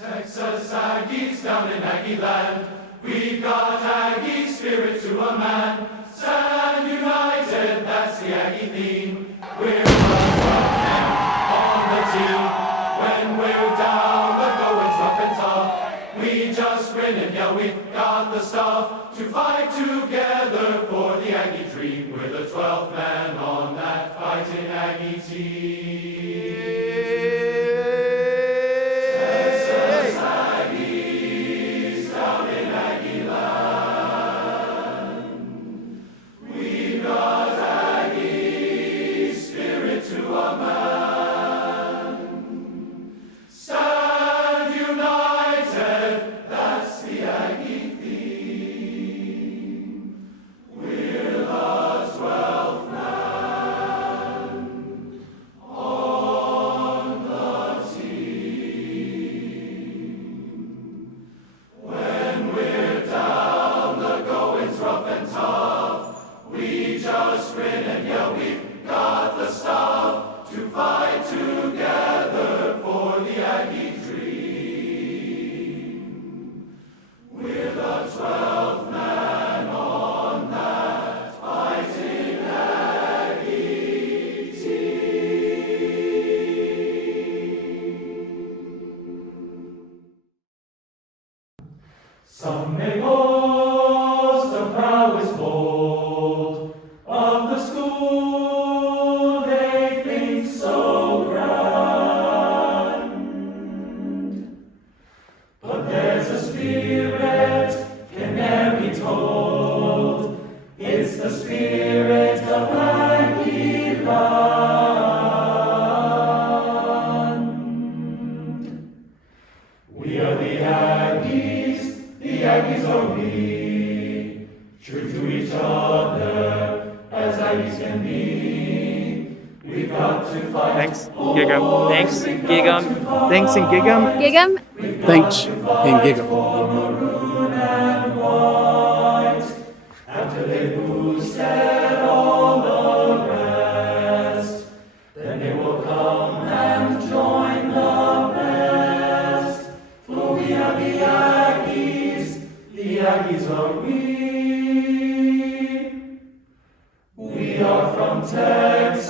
Texas Aggies down in Aggieland, we've got Aggie spirit to a man. Stand united, that's the Aggie theme. We're on the team. When we're down, the going's rough and tough. We just grin and yell, we've got the stuff to fight together for the Aggie dream. We're the 12th man on that Fightin' Aggie team. Texas Aggies down in Aggieland. We've got Aggie spirit to a man. Stand united, that's the Aggie theme. We're the 12th man on the team. When we're down, the going's rough and tough. We just grin and yell, we've got the stuff to fight together for the Aggie dream. We're the 12th man on that Fightin' Aggie team. Some may boast of prowess bold, of the school they think so grand. But there's a spirit can ne'er be told. It's the spirit of Aggieland. We are the Aggies are we, true to each other as Aggies can be. We've got to fight. Thanks, Gig'em. Thanks, Gig'em. Thanks and Gig'em. Gig'em? Thanks and Gig'em. Maroon and white, after they've boosted all the rest, then they will come and join the best. For we are the Aggies are we. We are from Texas.